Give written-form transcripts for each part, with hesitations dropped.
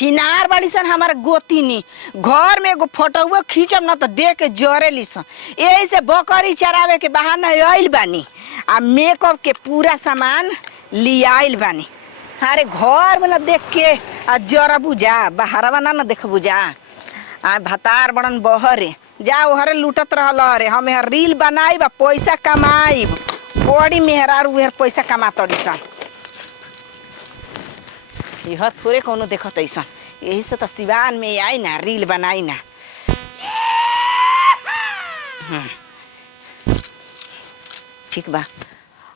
छिनार बाड़ी सन हमारे गोतीनी घर में एगो फोटोवा खींचम ना तो देख के जरेली सन। यही से बकरी चरावे के बहाना आइल बानी आ मेकअप के पूरा सामान लियाइल बानी। अरे घर में ना देख के आ जरा बुझा बाहरवा ना देख बुझा आ भतार बड़न बहरे जा ओहरे लूटत रहल रे। हम यहाँ रील बनाइब पैसा कमाइब बड़ी मेहरार उहर पैसा कमा तड़ी सन। यह थोड़े कोनो देखत ऐसा यही से तो सिवान में आई ना रील बनाई ना। ठीक बा।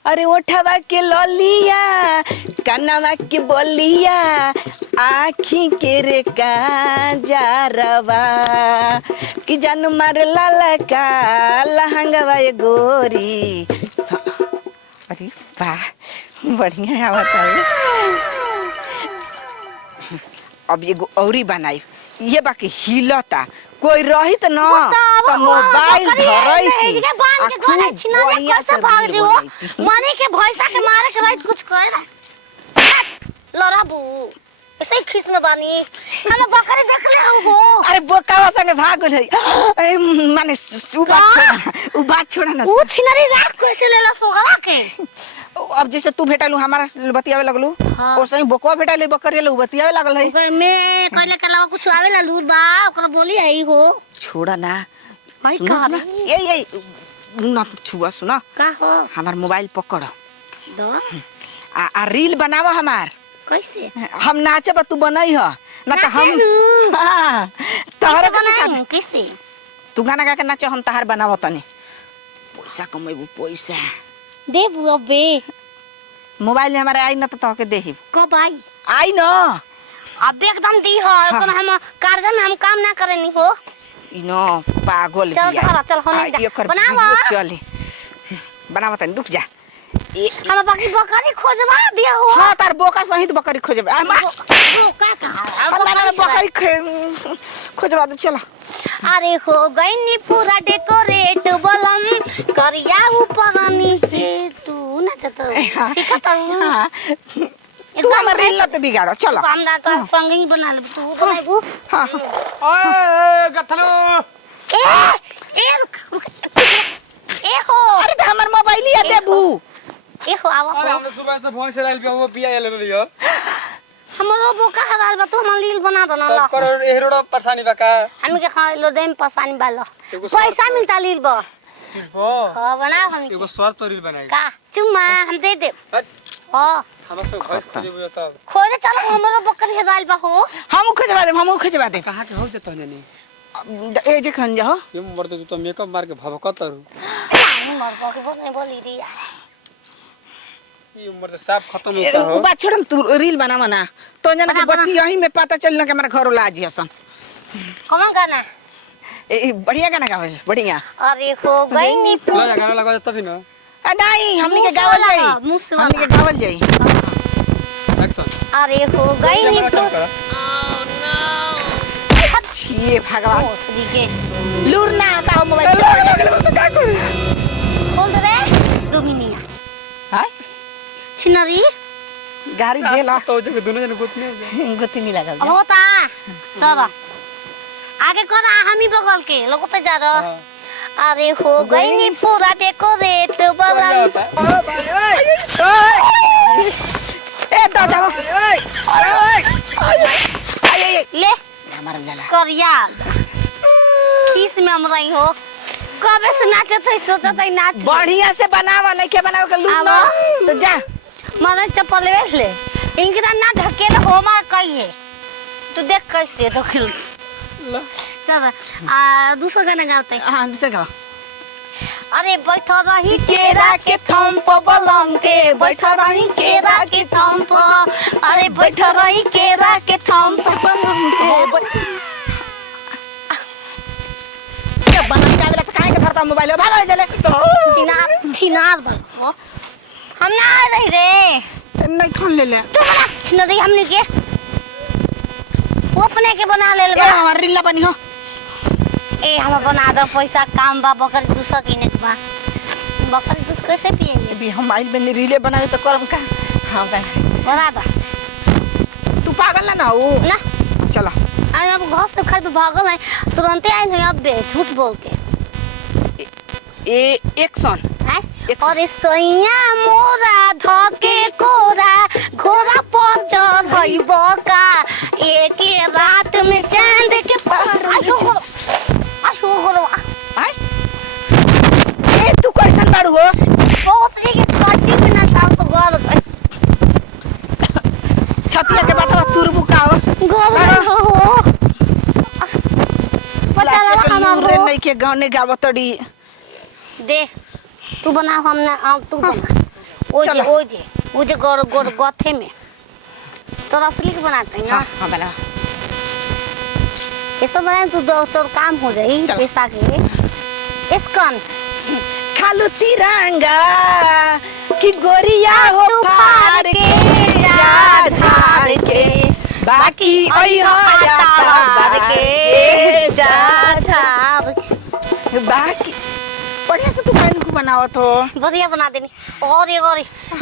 अरे ओठवा के ललिया कनवा के बोलिया आखी के रे काजरवा कि जान मार लाला का लहंगवा ये गोरी। अरे वाह बढ़िया आवत है। अब एगो औरी बनाई ये बाकी हिलता कोई रही त न त मोबाइल धरई थी मने के भैंसा के मारे के भाई कुछ कर लड़ाबू ऐसे खिस में बानी हम बकरी देख ले हो। अरे बोकावा संगे भाग गई ए माने उ बात छोड़ा ना उ छिनरी राख कैसे लेला सोगला के। अब जैसे तू भेटलू हमारा बतियावे लगलू ओसही बोकवा भेटले बकरी ले बतियावे लागल है। ओकर में कहले के अलावा कुछ आवेला लूर बा ओकर बोली है हो। छोड़ा ना भाई का ए ना छुआ सुना का हो हमार मोबाइल पकड़ दो आ रील बनावा हमार कैसे हम नाचब तू बनई ह ना त हम हां तहरा बनाऊ कैसे तू गाना गा के नाच हम तहार बनाव तनी पैसा कमेबू पैसा देबू अबे मोबाइल हमारे आई न तो तहके देही कब आई न अबे एकदम दी हो कोन हम कार्य में हम काम ना करेनी हो इनो पागल चल चल होने जा बनावा चल बनावा तनी रुक जा हम बाकी बकरी खोजवा दिया हो। हां तार बोका सहित बकरी खोजबे आ बकरी खोजवा दे चल। अरे हो गईनी पूरा डेकोरेट बलम करिया ऊपर नीचे तू नाचत सिखत हां तू हमर रील लत बिगाड़ो चलो हम ना तो संगे ही बना ले तू बनाबू। हां ओए गथलो ए हो अरे त हमर मोबाइल या देबू ए हो आवा अरे हमने सुबह से फोन से लाइल पे वो पिया ले लियो हमरो बोका हराल बा तू हम लील बना दो ना ला कर एहरोड़ा परेशानी बा का हम के खा लो देम पसानी बालो पैसा मिलता लील बा वो हां बना हम एगो शर्त रील बनाई का चुम्मा हम दे दे हां हम सब भैंस खोजबे तब खोले चलो हमरो बकरी हराल बा हो हम खोजवा दे कहां के हो जतो ने ए जे खन जा ये मर्द तू तो मेकअप मार के भभकत रु मर के बोले बोली दी ये उम्र से साफ खत्म होता हो। उ बात छोड़ तू रील बनावा ना तो जना के बत्ती यही में पता चल ना के हमारा घर ला जी हसन कौन गाना ए बढ़िया गाना गावे बढ़िया। अरे हो गई नी ला गाना लगा तभी ना नहीं हमनी के गावल जाई हमनी के गावल जाई एक्शन। अरे हो गई नी ये भगवान के लूर ना आता हो मोबाइल क्या कर खोल रे डोमिनिया हां छिनरी गाड़ी दे ला तो जगह दोनों जन गोती नहीं लगा अब होता चल आगे कर हम ही बगल के लगते जा रहा। अरे हो गई नी पूरा डेकोरेट बलम ए दादा ले हमारा लाला करिया किस में हम रही हो कबे से नाचत है सोचत है नाच बढ़िया से बनावा नहीं के बनावे के लूर ना तो जा माने चप्पल ले इनका ना ढके ना हो मा कहिए तू देख कैसे तो खिल चल दूसरा गाना गाते हां दूसरा गाओ। अरे बैठा रही केरा के थम पर बलम के बैठा रही केरा के थम पर अरे बैठा रही केरा के थम पर बलम के जब बनाई जावेला त काहे के धरता मोबाइल भागो जले छिनार बल हम ना आ रही रे नहीं खोल ले ले तू बना छिना दे हमने के वो अपने के बना ले ले हमार रीला बनी हो ए हम बना दो पैसा काम बा बकरी दूसरा किने के बा बकरी दूध कैसे पिएंगे भी हम आइल बनी रीले बनावे तो करम का हां बा बना दो तू पागल ना हो ना घर से खाई पे भागल है तुरंते आई नहीं अब बे झूठ बोल के एक्शन हैं? अरे सैया मोरा धके कोरा घोड़ा पर चढ़इबो का एक रात में चांद के आयो गोरवा आय ए तू कैसन बाड़ू हो बहुत एक काटी बिना ताव तो गोल छतिया के बात तुरबु का हो गोल हो पता लाचे लगा के हम लूरे नहीं के गाने गावतड़ी दे तू बना हम ना तू बना चलो। वो जे गोर गोर गथे में तो असली के बनाते हैं ना हां बना ये सब बनाए तू दो तो काम हो जाए चलो। पैसा के इसकन खालू तिरंगा कि गोरिया हो फार के जा झाड़ के बाकी ओई हो बार के जा झाड़ बाकी बढ़िया से तू काइन को बनावत हो बढ़िया बना देनी और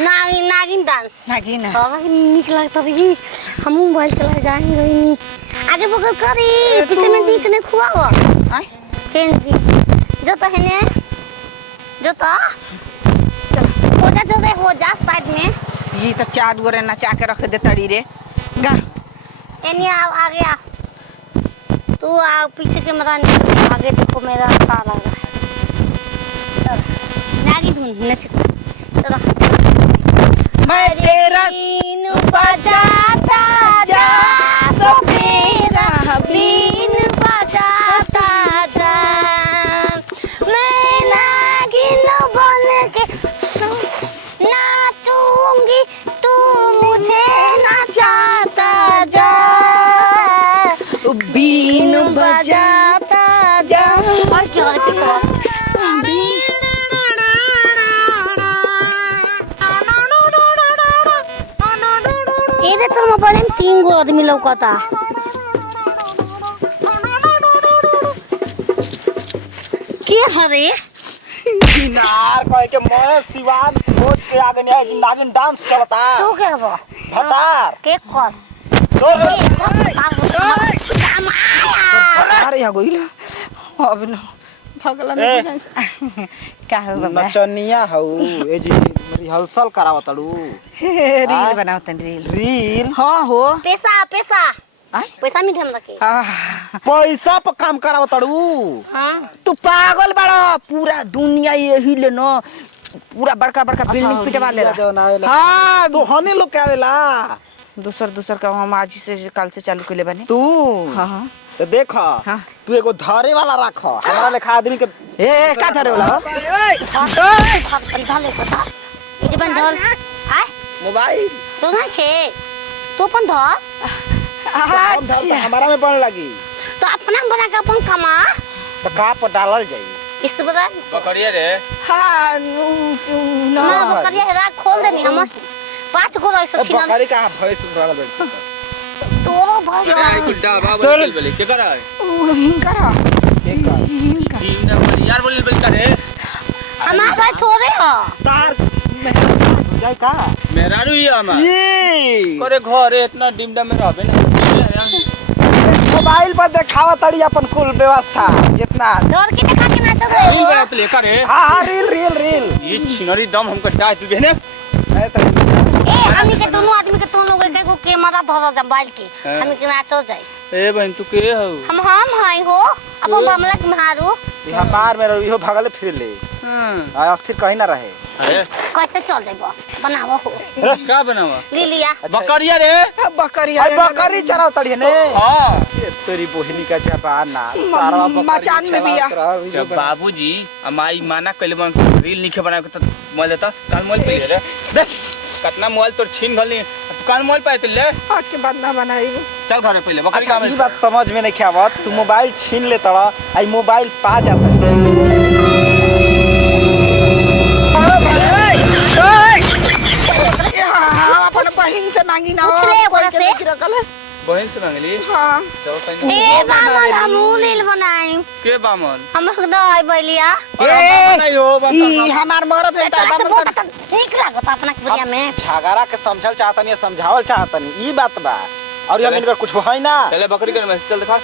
नागिन नागिन डांस नागिन बाबा निक लगता रही हम मोबाइल चला जाएंगे रही आगे बगल करी पीछे में दिखने खुआ हो आय चेंज दी जो तो है ने जो तो हो जा साइड में ये तो चार गोरे नचा के रख दे तड़ी रे गा एनी आओ आगे आ तू आ पीछे के मरा आगे देखो मेरा ताला है नागी धुन नच चलो मैं तेरा बीन बजाता जा सो मेरा बीन बजाता जा मैं नागिन बन के नाचूंगी तू मुझे नचाता जा बीन बजाता जा और क्या करते हो ये तो मोबाइल में 3 गो आदमी लौकता के हरे नार कह के मैं सिवान खोज के आगे नागिन डांस करता तू के हो भतार के कर काम आया अरे यहाँ गइल अब न भगला ए। में का हो बाबा नचनिया हऊ ए जी रिहर्सल करावतड़ू रील बनावतन रील रील हां हो पैसा पैसा आय? पैसा में हम रखे पैसा पर काम करावतड़ू हां तू पागल बड़ा पूरा दुनिया यही ले न पूरा बड़का बड़का बिल्डिंग पिटवा ले हां तो हने लोग के आवेला दूसर का हम आज से कल से चालू कर ले बने तू हां हां तो देख हाँ। तू एगो धरे वाला रख हमरा लेखा आदमी के ए का धरे वाला धाले को था ये बन धर आय मोबाइल तो ना खे तो अपन धर हम धर तो हमारा में बन लगी तो अपना बना के अपन कमा तो का पर डालल जाई इस बता पकड़िए रे हां ना बकरिया हेरा खोल देनी हम 5 गो ऐसे छिन बकरी का भैंस डालल जाई तोरो भाई आई कुड्डा बाबा बोल बोले के करा हिंकर यार बोल बोल करे हमार भाई थोड़े हो तार जाई का मेरा रुई हमार ये करे घरे इतना डिमडा में रहबे ना मोबाइल पर देखावा तड़ी अपन कुल व्यवस्था जितना डर के देखा के ना तो रील बनात ले करे हाँ रील रील रील ये छिनरी दम हमको चाय तू बहने ए तो ए हमनी के दोनों आदमी के दोनों लोग के को कैमरा धर मोबाइल के हमनी के नाचो जाए ए बहन तू के हो हम हाई हो अब हम मामला के मारू ये हमार में इहो भगले फिर ले हां अस्थिर कहीं ना रहे अरे कैसे चल जाइबो बनावो हो का बनावा ले लिया बकरिया रे बकरी अरे बकरी चराव तड़ी ने हां ये तेरी बोहनी का जबाना सारा बकरी मचान में भी आ। जब बाबूजी अमाई माना कइले बन रील लिखे बना के त मोल देता काल मोल पे रे देख कितना मोल तोर छीन गली दुकान मोल पे ले आज के बाद ना बनाई चल घरे पहले बकरी अच्छा का ये बात समझ में नहीं आवत तू मोबाइल छीन ले तड़ा आई मोबाइल पा जाता अपन बहन से मांगी ना पूछ ले ओकरा से। बहन से मांगली हां चल तनी ए बामन हम रील बनाई के बामन हम दई बैलिया नहीं हो ई हमार मरद है तोरा से बहुत ठीक लागत अपना के बढ़िया में झगड़ा के समझल चाहतनी समझावल चाहतनी ई बात बा और यहाँ इनका कुछ है ना चले बकरी के में चल दिखा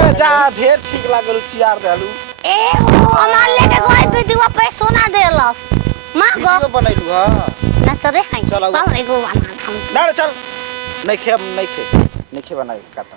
ए जा ढेर ठीक लागल चियार देलू ए हो हमार लेके गई वीडियो पे सोना देलस मां गो वीडियो बनैलू हां ना चले हां चल आउ। चल एगो बना हम ना चल नहीं खे बनाई काटा